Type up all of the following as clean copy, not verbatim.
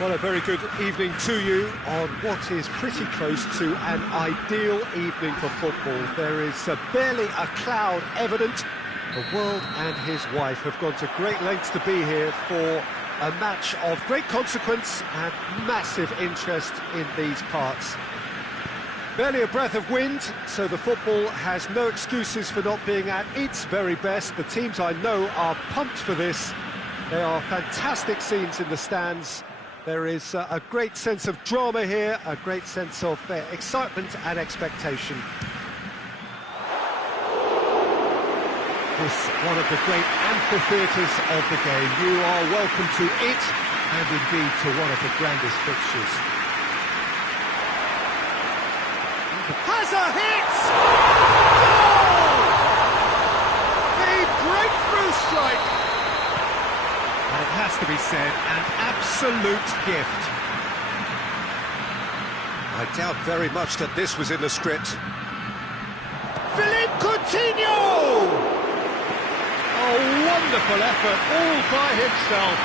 Well, a very good evening to you on what is pretty close to an ideal evening for football. There is barely a cloud evident. The world and his wife have gone to great lengths to be here for a match of great consequence and massive interest in these parts. Barely a breath of wind, so the football has no excuses for not being at its very best. The teams I know are pumped for this. There are fantastic scenes in the stands. There is a great sense of drama here, a great sense of excitement and expectation. This is one of the great amphitheatres of the game. You are welcome to it, and indeed to one of the grandest fixtures. Has a hit! Goal! The breakthrough strike! And it has to be said, an absolute gift. I doubt very much that this was in the script. Philippe Coutinho! A wonderful effort, all by himself.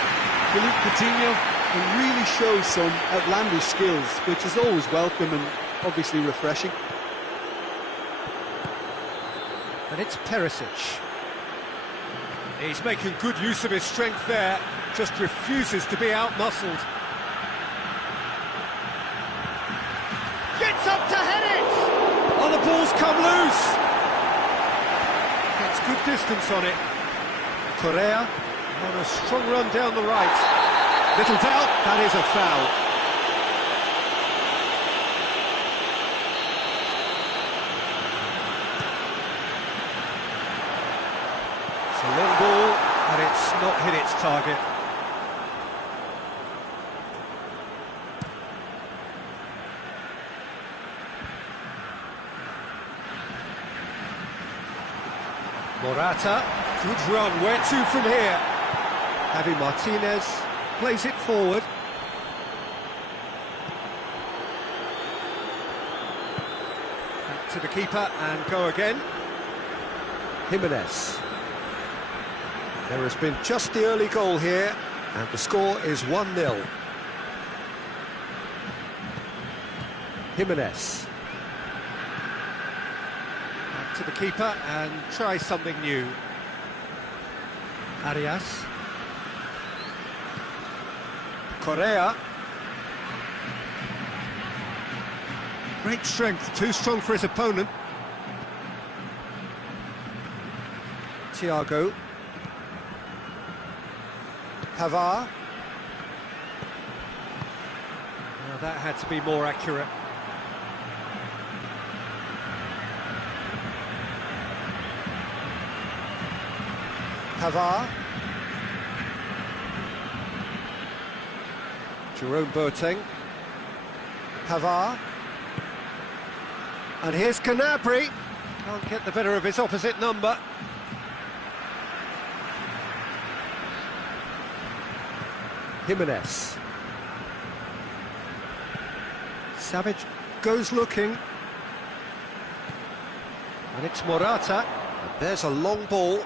Philippe Coutinho really shows some outlandish skills, which is always welcome and obviously refreshing. And it's Perisic. He's making good use of his strength there, just refuses to be out-muscled. Gets up to head it! Oh, the ball's come loose! Gets good distance on it. Correa on a strong run down the right. Little doubt, that is a foul. It's a long ball, and it's not hit its target. Morata, good run, where to from here? Javi Martinez plays it forward. Back to the keeper and go again. Jimenez. There has been just the early goal here, and the score is 1-0. Jimenez. Back to the keeper and try something new. Arias. Correa. Great strength, too strong for his opponent. Thiago. Pavard. Well, that had to be more accurate. Pavard. Jerome Boateng. Pavard. And here's Gnabry. Can't get the better of his opposite number. Jimenez. Savage goes looking. And it's Morata. And there's a long ball.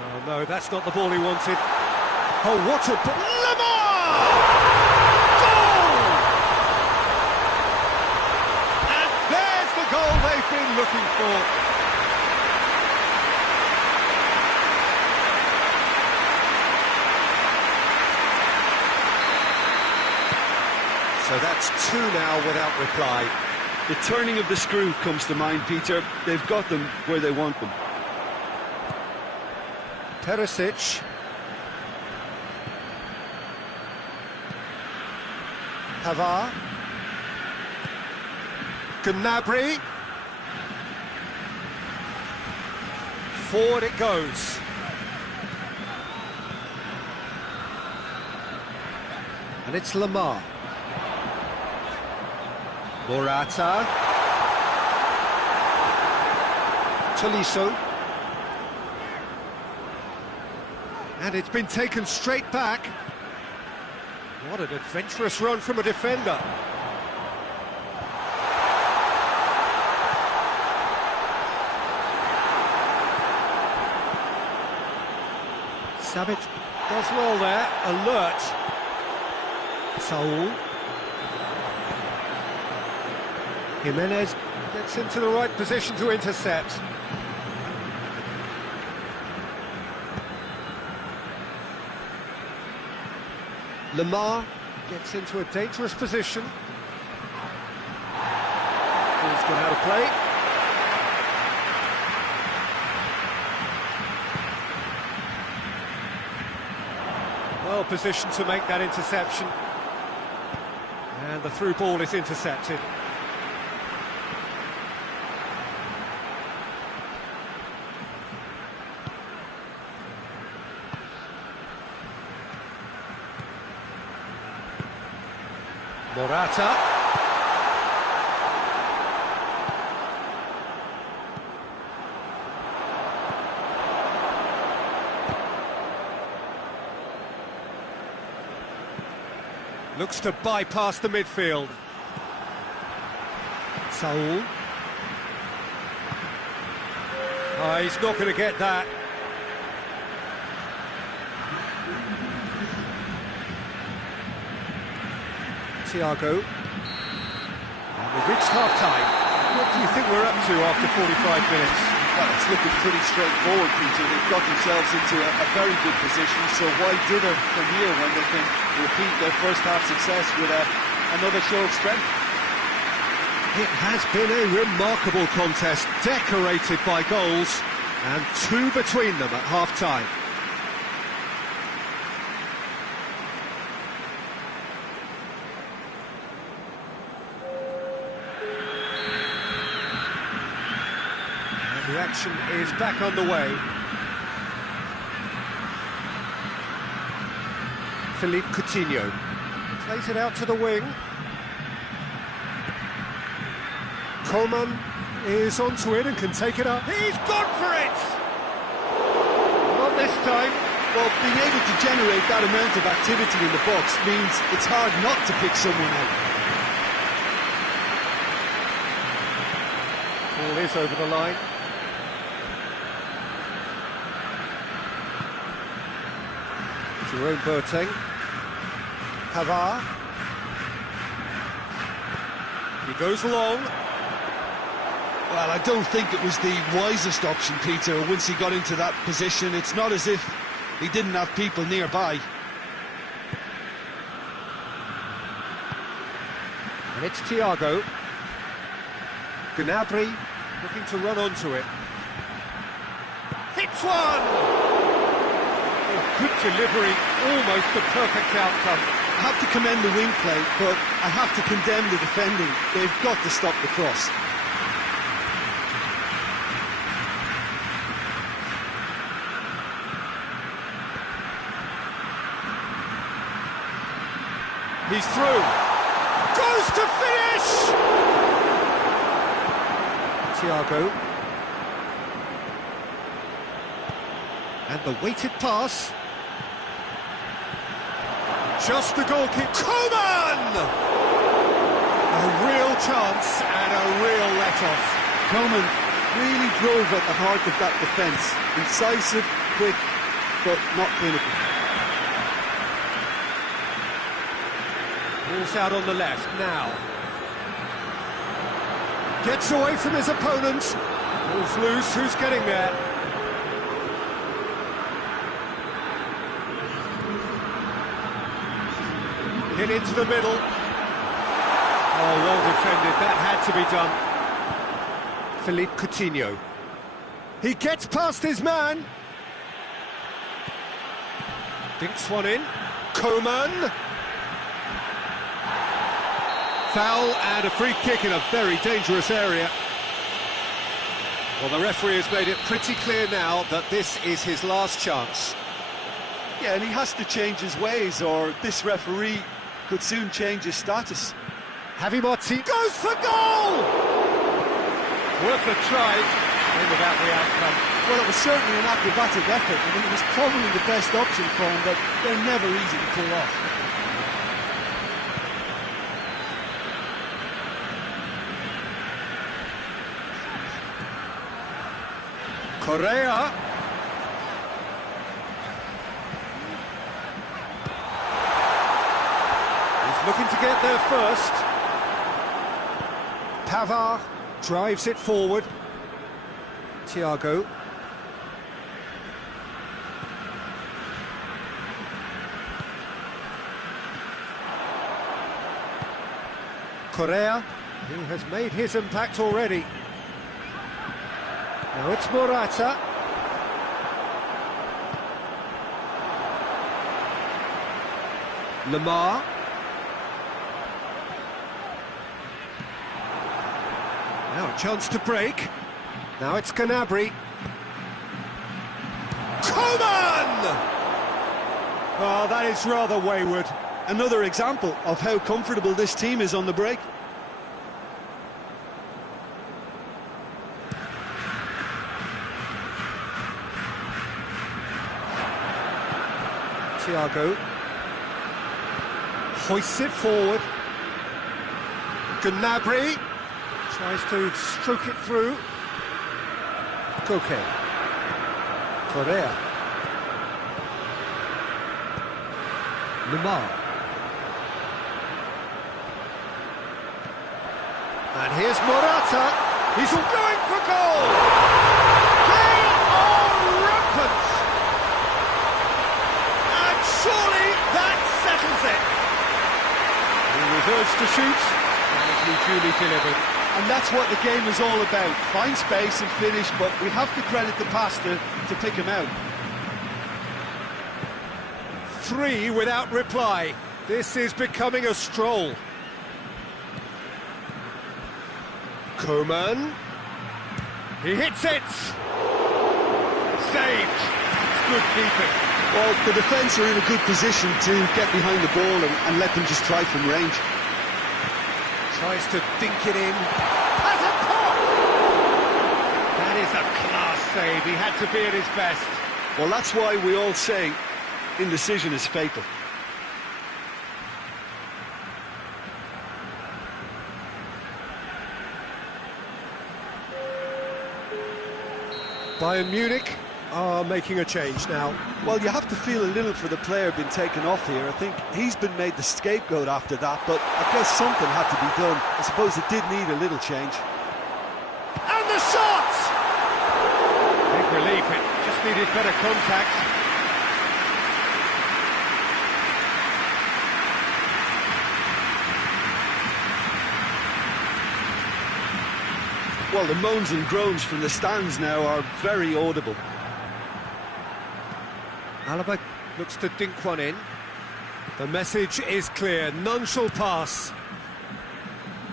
Oh no, that's not the ball he wanted. Oh, what a... Lamar! Goal! And there's the goal they've been looking for. So that's two now without reply. The turning of the screw comes to mind, Peter. They've got them where they want them. Perisic. Pavard. Gnabry. Forward it goes. And it's Lamar. Morata. Tolisso. And it's been taken straight back. What an adventurous run from a defender. Savage Does well there, alert. Saul. Jimenez gets into the right position to intercept. Lamar gets into a dangerous position. Ball's gone out of play. Well positioned to make that interception. And the through ball is intercepted. Morata. Looks to bypass the midfield. Saul. Oh, he's not going to get that. Thiago. And we've reached half-time. What do you think we're up to after 45 minutes? Well, it's looking pretty straightforward, Peter. They've got themselves into a very good position, so why dither from here when they can repeat their first half success with another show of strength? It has been a remarkable contest, decorated by goals, and two between them at half-time. The action is back on the way. Philippe Coutinho plays it out to the wing. Coman is onto it and can take it up. He's gone for it! Not this time. Well, being able to generate that amount of activity in the box means it's hard not to pick someone out. Ball is over the line. Jerome Boateng. Pavard. He goes long. Well, I don't think it was the wisest option, Peter, once he got into that position. It's not as if he didn't have people nearby. And it's Thiago. Gnabry looking to run onto it. Hits one! Good delivery, almost the perfect outcome. I have to commend the wing play, but I have to condemn the defending. They've got to stop the cross. He's through. Goes to finish! Thiago. And the weighted pass. Just the goalkeeper. Coman! A real chance and a real let-off. Coman really drove at the heart of that defence. Incisive, quick, but not clinical. Ball's out on the left now. Gets away from his opponent. Ball's loose, who's getting there? Hit into the middle. Oh, well defended, that had to be done. Philippe Coutinho. He gets past his man. Dinks one in. Coman. Foul and a free kick in a very dangerous area. Well, the referee has made it pretty clear now that this is his last chance. Yeah, and he has to change his ways, or this referee could soon change his status. Javi Martin goes for goal! Worth a try, and without the outcome. Well, it was certainly an acrobatic effort. I mean, it was probably the best option for him, but they're never easy to pull off. Correa. get there first. Pavard drives it forward. Thiago. Correa, who has made his impact already. Now it's Morata. Lamar. Now a chance to break. Now it's Gnabry. Coman! Oh, that is rather wayward. Another example of how comfortable this team is on the break. Thiago hoists it forward. Gnabry tries to stroke it through. Koke. Correa. Lamar. And here's Morata. He's all going for goal. They are rampant. And surely that settles it. He was urged to shoot, and he duly delivered. And that's what the game is all about. Find space and finish, but we have to credit the passer to pick him out. 3 without reply. This is becoming a stroll. Coman. He hits it. Saved. It's good keeping. Well, the defence are in a good position to get behind the ball and let them just try from range. Tries to dink it in. Has a pop! That is a class save. He had to be at his best. Well, that's why we all say indecision is fatal. Bayern Munich are making a change now. Well, you have to feel a little for the player being taken off here. I think he's been made the scapegoat after that, but I guess something had to be done. I suppose it did need a little change. And the shot! Big relief, it just needed better contact. Well, the moans and groans from the stands now are very audible. Alaba looks to dink one in. The message is clear, none shall pass.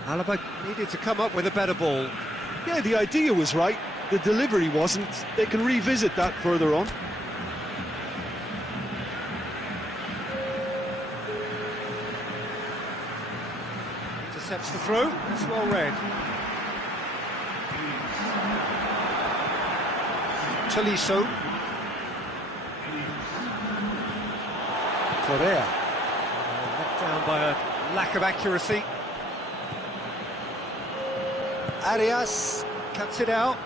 Alaba needed to come up with a better ball. Yeah, the idea was right, the delivery wasn't. They can revisit that further on. Intercepts the throw, that's well read. Tolisso. Correa. Knocked down by a lack of accuracy. Arias cuts it out.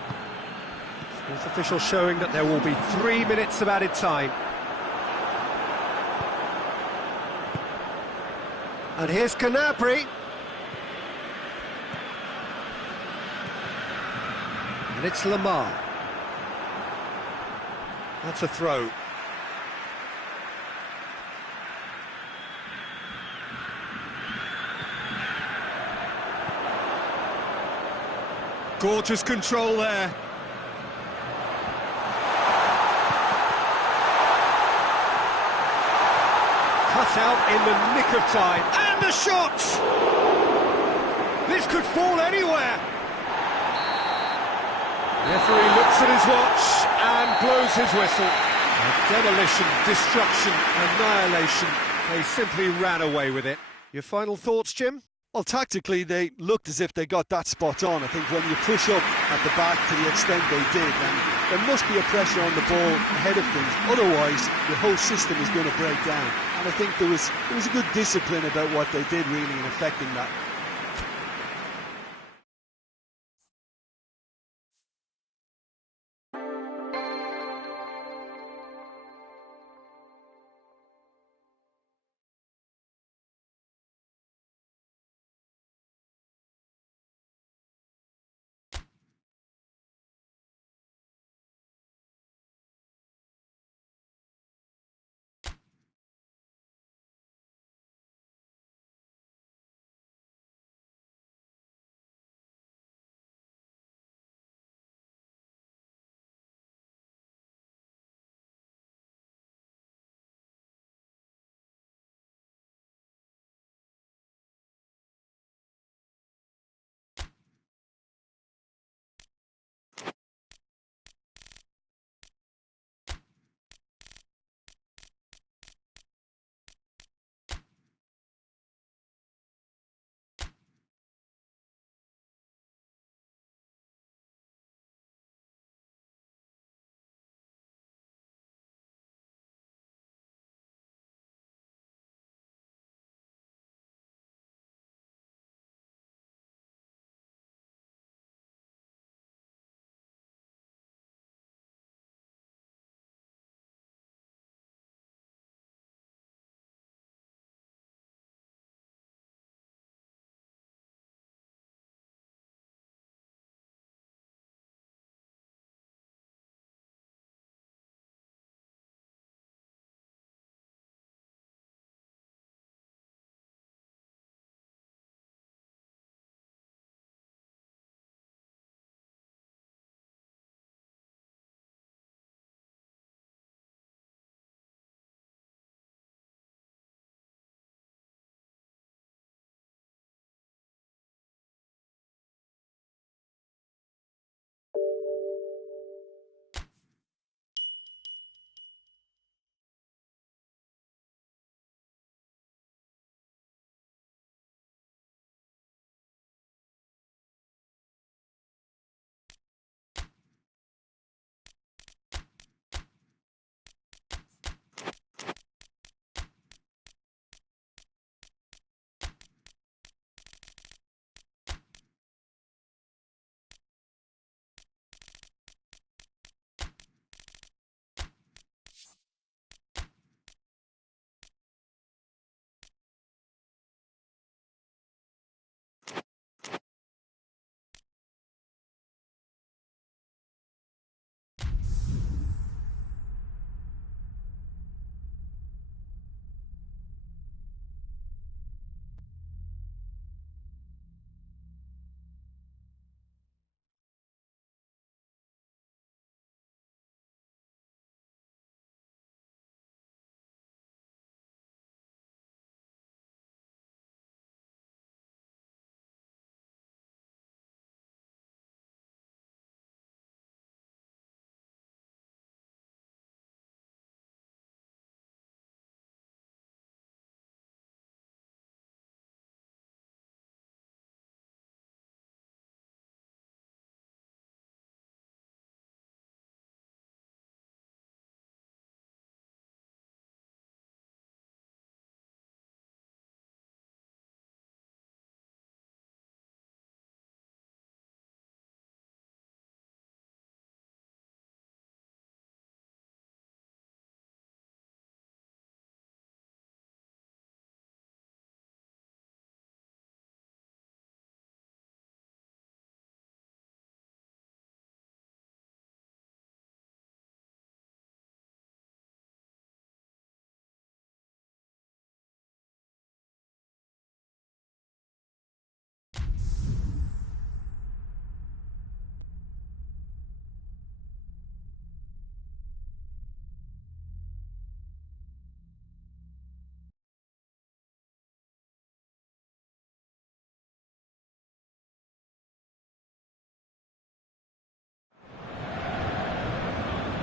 Fourth official showing that there will be 3 minutes of added time. And here's Gnabry. And it's Lamar. That's a throw. Gorgeous control there. Cut out in the nick of time. And the shot! This could fall anywhere. Referee looks at his watch and blows his whistle. Demolition, destruction, annihilation. They simply ran away with it. Your final thoughts, Jim? Well, tactically, they looked as if they got that spot on. I think when you push up at the back to the extent they did, then there must be a pressure on the ball ahead of things. Otherwise, the whole system is going to break down. And I think there was a good discipline about what they did, really, in affecting that.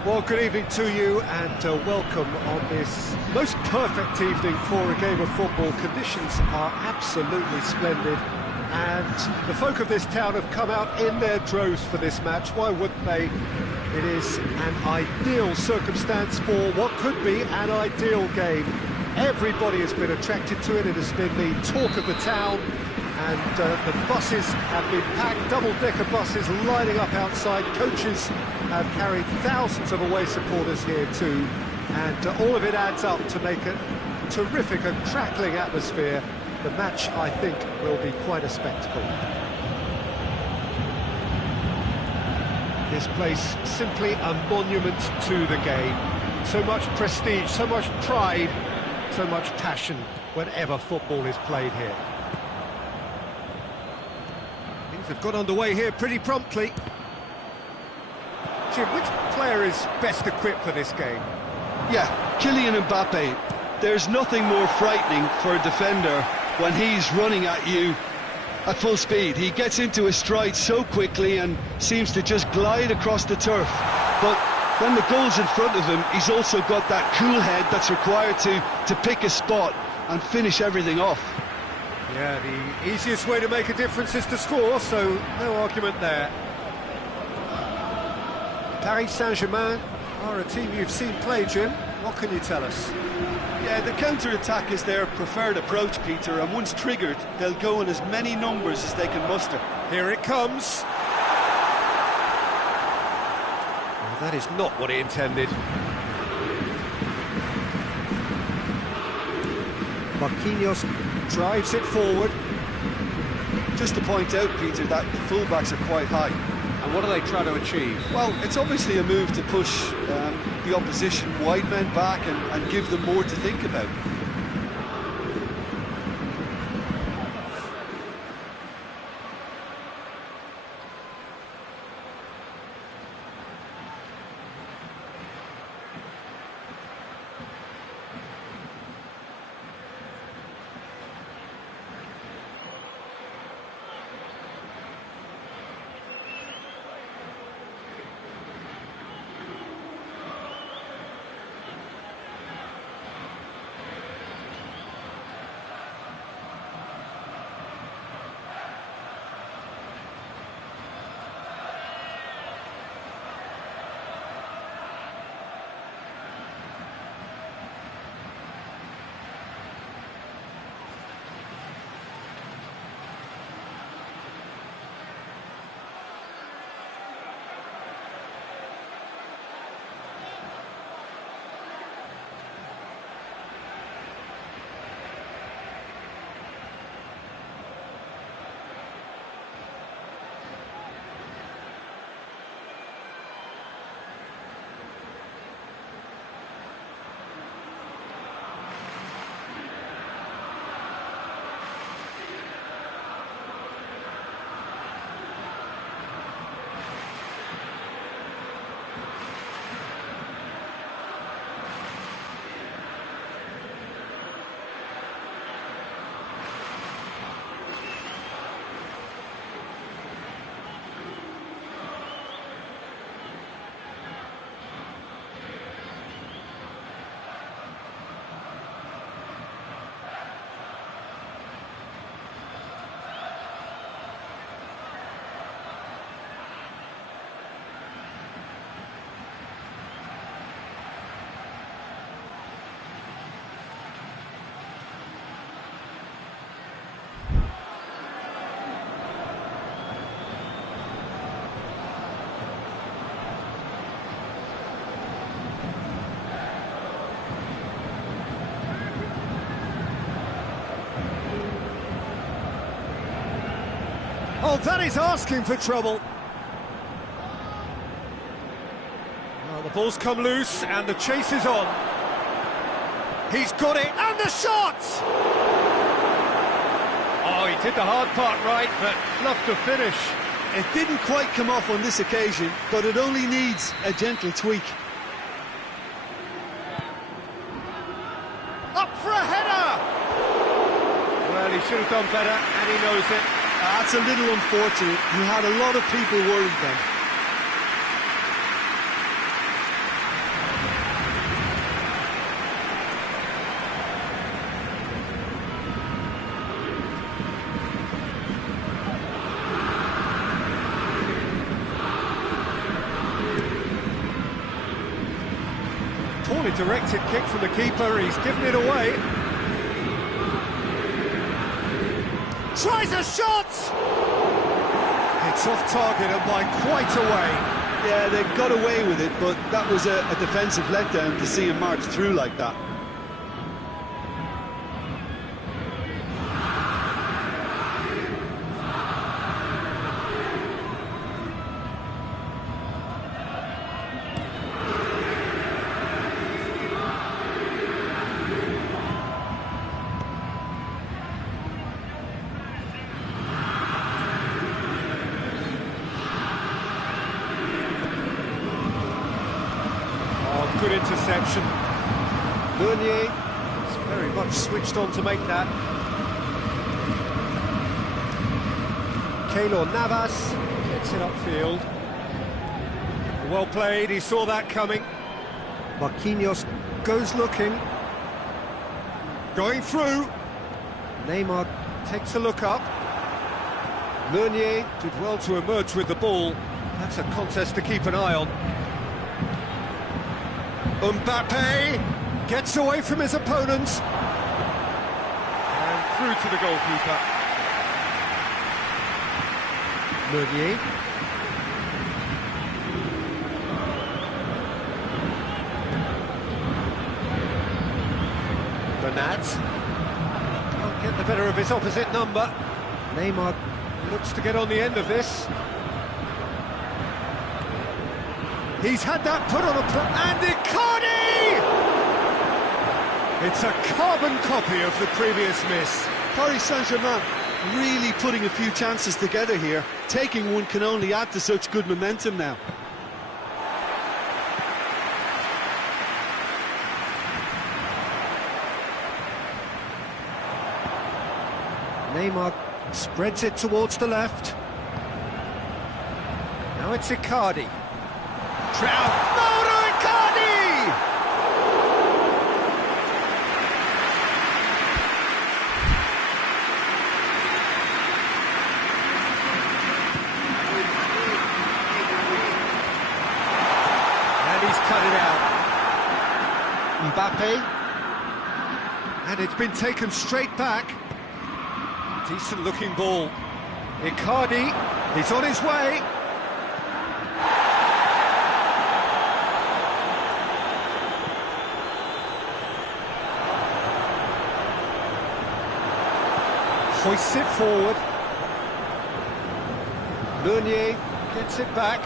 Well, good evening to you and welcome on this most perfect evening for a game of football. Conditions are absolutely splendid and the folk of this town have come out in their droves for this match. Why wouldn't they? It is an ideal circumstance for what could be an ideal game. Everybody has been attracted to it. It has been the talk of the town. And the buses have been packed, double-decker buses lining up outside. Coaches have carried thousands of away supporters here too. And all of it adds up to make a terrific and crackling atmosphere. The match, I think, will be quite a spectacle. This place, simply a monument to the game. So much prestige, so much pride, so much passion whenever football is played here. They've got underway here pretty promptly. Jim, which player is best equipped for this game? Yeah, Kylian Mbappe. There's nothing more frightening for a defender when he's running at you at full speed. He gets into his stride so quickly and seems to just glide across the turf. But when the goal's in front of him, he's also got that cool head that's required to pick a spot and finish everything off. Yeah, the easiest way to make a difference is to score, so no argument there. Paris Saint-Germain are a team you've seen play, Jim. What can you tell us? Yeah, the counter-attack is their preferred approach, Peter, and once triggered, they'll go in as many numbers as they can muster. Here it comes. Well, that is not what he intended. Marquinhos drives it forward. Just to point out, Peter, that the fullbacks are quite high. And what are they trying to achieve? Well, it's obviously a move to push the opposition wide men back and give them more to think about. Oh, that is asking for trouble. Well, the ball's come loose and the chase is on. He's got it, and the shot! Oh, he did the hard part right, but fluffed the finish. It didn't quite come off on this occasion, but it only needs a gentle tweak. Up for a header! Well, he should have done better, and he knows it. That's a little unfortunate. He had a lot of people worried then. Poorly directed kick from the keeper, he's given it away. Tries a shot! It's off target and by quite a way. Yeah, they got away with it, but that was a defensive letdown to see him march through like that. Good interception. Meunier is very much switched on to make that. Keylor Navas gets it upfield. Well played, he saw that coming. Marquinhos goes looking. Going through. Neymar takes a look up. Meunier did well to emerge with the ball. That's a contest to keep an eye on. Mbappe gets away from his opponents and through to the goalkeeper. Meunier. Bernat can't get the better of his opposite number. Neymar looks to get on the end of this. He's had that put on and Icardi! It's a carbon copy of the previous miss. Paris Saint-Germain really putting a few chances together here. Taking one can only add to such good momentum now. Neymar spreads it towards the left. Now it's Icardi. Mauro Icardi! And he's cut it out. Mbappe. And it's been taken straight back. Decent looking ball. Icardi, he's on his way. Hoists it forward. Meunier gets it back.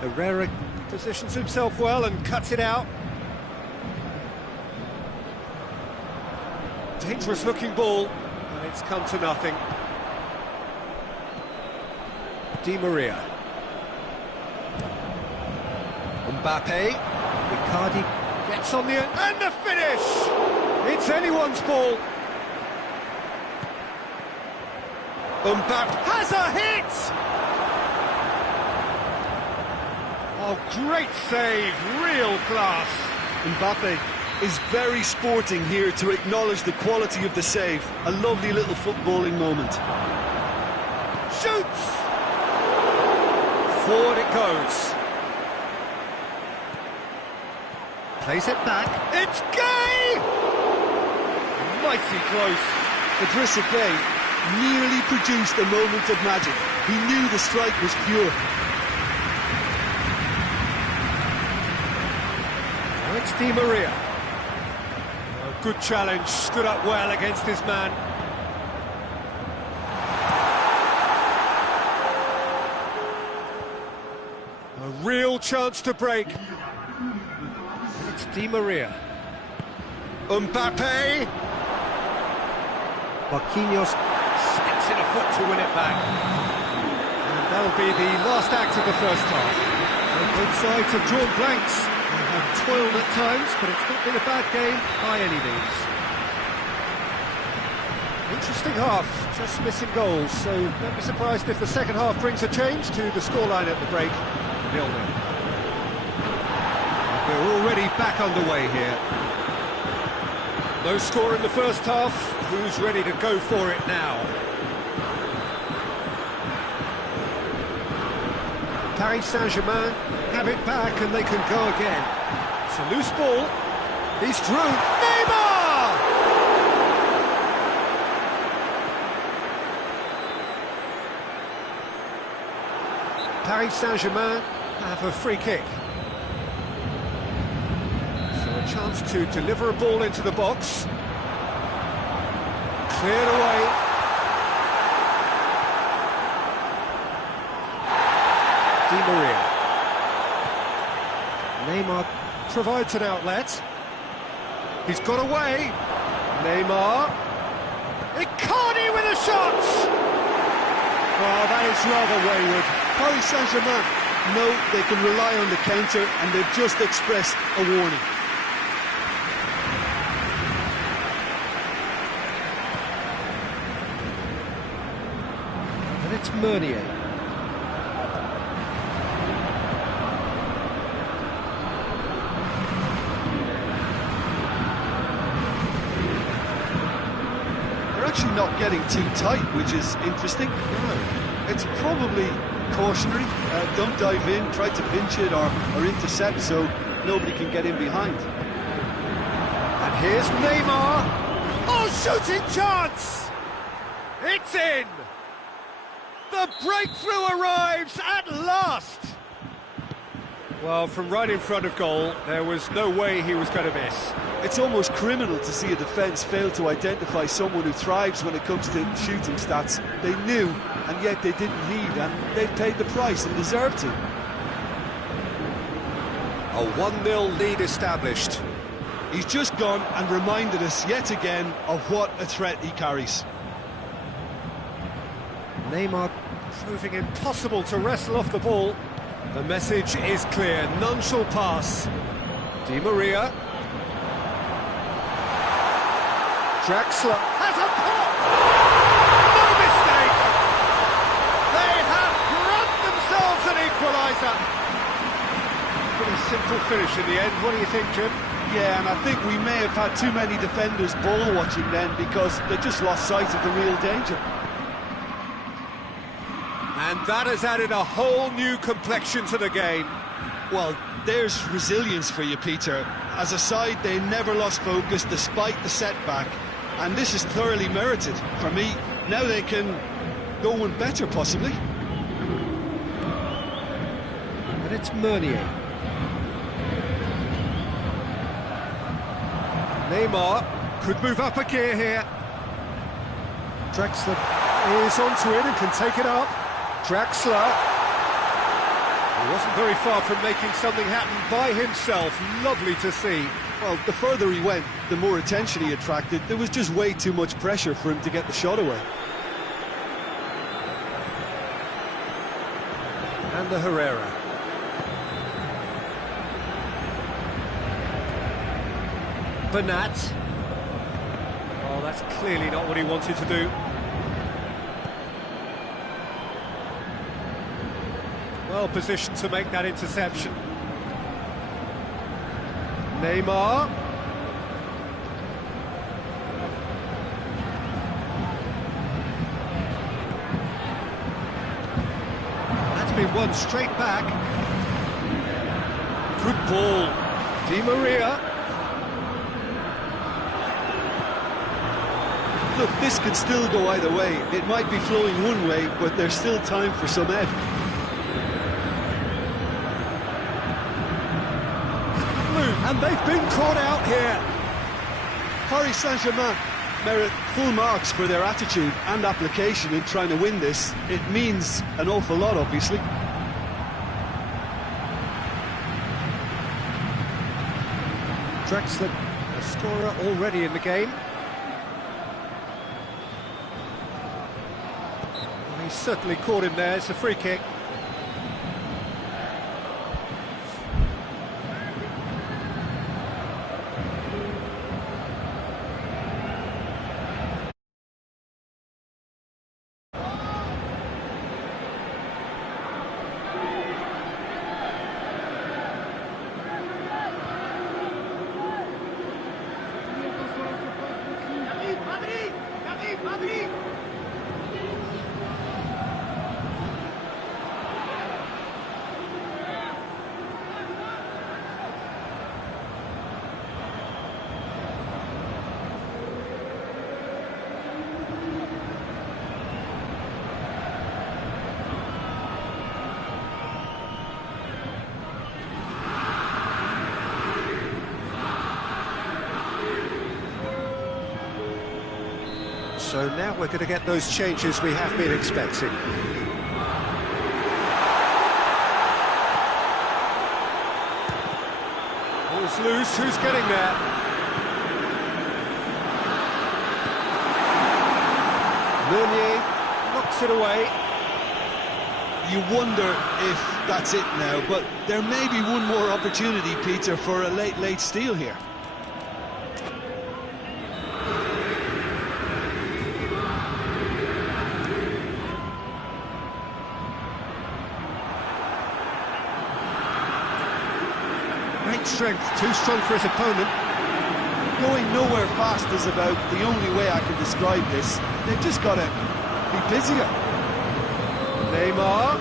Herrera positions himself well and cuts it out. Dangerous looking ball, and it's come to nothing. Di Maria. Mbappe. Icardi gets on the end, and the finish! It's anyone's ball. Mbappe has a hit! Oh, great save, real class. Mbappe is very sporting here to acknowledge the quality of the save. A lovely little footballing moment. Shoots! Forward it goes. Plays it back. It's Gay! Mighty close. Idrissa Gay nearly produced a moment of magic. He knew the strike was pure. Now it's Di Maria. A good challenge, stood up well against his man. A real chance to break. It's Di Maria. Mbappe. Marquinhos sticks in a foot to win it back. And that'll be the last act of the first half. And both sides have drawn blanks. They have toiled at times, but it's not been a bad game by any means. Interesting half, just missing goals, so don't be surprised if the second half brings a change to the scoreline at the break, 0-0. We're already back underway here. No score in the first half, who's ready to go for it now? Paris Saint-Germain have it back and they can go again. It's a loose ball. He's through. Neymar! Paris Saint-Germain have a free kick. So a chance to deliver a ball into the box. Cleared away. Di Maria. Neymar provides an outlet. He's got away. Neymar. Icardi with a shot! Oh, that is rather wayward. Paris Saint-Germain know they can rely on the counter, and they've just expressed a warning. And it's Meunier. Actually not getting too tight, which is interesting. No. It's probably cautionary. Don't dive in, try to pinch it or intercept so nobody can get in behind. And here's Neymar. Oh, shooting chance! It's in! The breakthrough arrives at last! Well, from right in front of goal, there was no way he was going to miss. It's almost criminal to see a defence fail to identify someone who thrives when it comes to shooting stats. They knew, and yet they didn't heed, and they've paid the price and deserved to. A 1-0 lead established. He's just gone and reminded us yet again of what a threat he carries. Neymar proving impossible to wrestle off the ball. The message is clear, none shall pass. Di Maria. Draxler has a pop! No mistake! They have grabbed themselves an equaliser! Pretty simple finish in the end, what do you think, Jim? Yeah, and I think we may have had too many defenders ball watching then because they just lost sight of the real danger. And that has added a whole new complexion to the game. Well, there's resilience for you, Peter. As a side, they never lost focus despite the setback. And this is thoroughly merited. For me, now they can go one better, possibly. And it's Meunier. Neymar could move up a gear here. Draxler is onto it and can take it up. Draxler. He wasn't very far from making something happen by himself. Lovely to see. Well, the further he went, the more attention he attracted. There was just way too much pressure for him to get the shot away. And the Herrera. Bernat. Oh, that's clearly not what he wanted to do. Well positioned to make that interception. Neymar. That's been won straight back. Good ball. Di Maria. Look, this could still go either way. It might be flowing one way, but there's still time for some ebb. And they've been caught out here. Paris Saint-Germain merit full marks for their attitude and application in trying to win this. It means an awful lot, obviously. Draxler, a scorer already in the game. Well, he's certainly caught him there. It's a free kick. So now we're going to get those changes we have been expecting. Ball's loose, who's getting there? Meunier knocks it away. You wonder if that's it now, but there may be one more opportunity, Peter, for a late steal here. Great strength, too strong for his opponent. Going nowhere fast is about the only way I can describe this. They've just got to be busier. Neymar.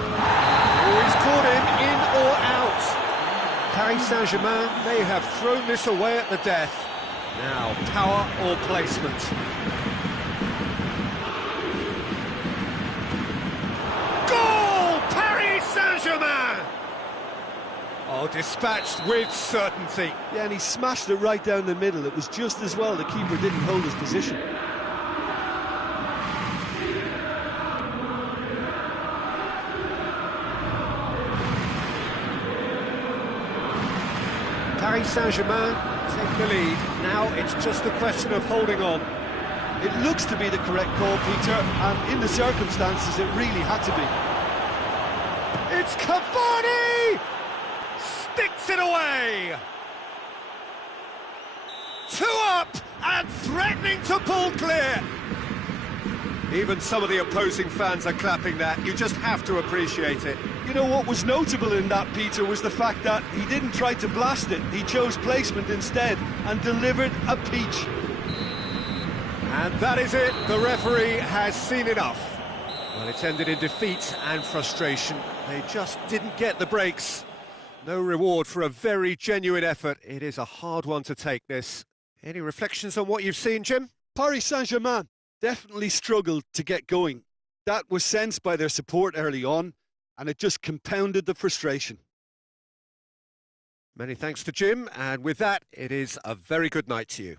Oh, he's caught him, in or out. Paris Saint-Germain may have thrown this away at the death. Now, power or placement. Goal! Paris Saint-Germain! Oh, dispatched with certainty. Yeah, and he smashed it right down the middle. It was just as well the keeper didn't hold his position. Paris Saint-Germain take the lead. Now it's just a question of holding on. It looks to be the correct call, Peter, and in the circumstances it really had to be. It's Cavani! Sticks it away! 2 up and threatening to pull clear. Even some of the opposing fans are clapping that. You just have to appreciate it. You know what was notable in that, Peter, was the fact that he didn't try to blast it. He chose placement instead and delivered a peach. And that is it. The referee has seen enough. Well, it's ended in defeat and frustration. They just didn't get the breaks. No reward for a very genuine effort. It is a hard one to take, this. Any reflections on what you've seen, Jim? Paris Saint-Germain definitely struggled to get going. That was sensed by their support early on, and it just compounded the frustration. Many thanks to Jim, and with that, it is a very good night to you.